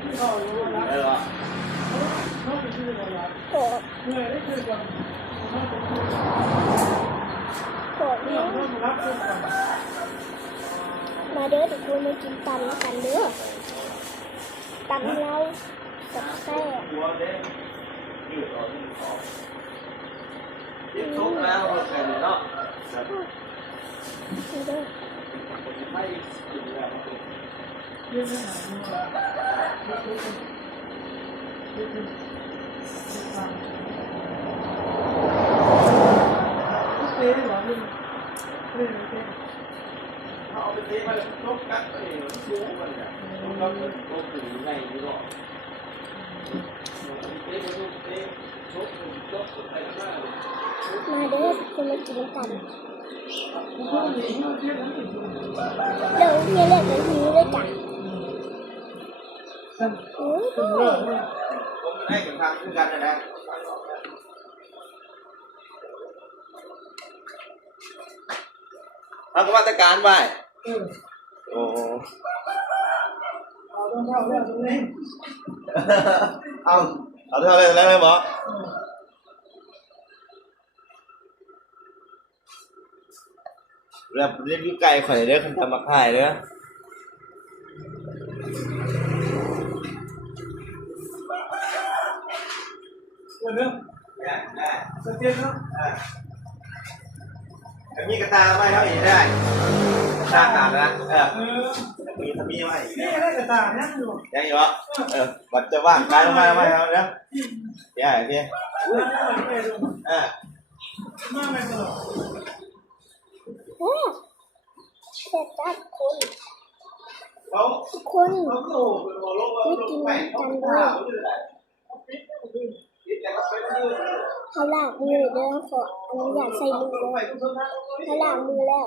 ได้หรอโกรธโกรธเนี่ยมาเด้อทุกคนมากินตำกันเด้อตำเรากับแซ่ยิบทุกแล้วเราแข่งเนาะมาเด้อไม่ถึงแล้วเอาไปตีมาลบกัดไปสูงมันเนี่ยลบถึงไงนี่หรอมาเด้อทุกคนมากินกันเดี๋ยวเรียกกันทีนี้เลยจ้ะโอ้ยผมให้กับทางขึ้นกันนะทำมาตรการไว้โอ้เอาเท่าไรแล้วไหมหมอแบบเรียกยุไก่ข่อยเด้อคันทำมาขายเด้อสเตียนเนาะมีกระตาไว้เขาอีกได้กระตาขาดนะมีไว้นี่ได้กระตาเนี่ยอยู่ยังอยู่วัดจะว่างกายมาไว้เขาเนี่ยเดี๋ยวเดี๋ยวมาไม่ตลอดโอ้เสร็จแล้วคุณไม่กินกันด้วยเขาล้างมือเด้อขออนุญาตใส่มือเลยเขาล้างมือแล้ว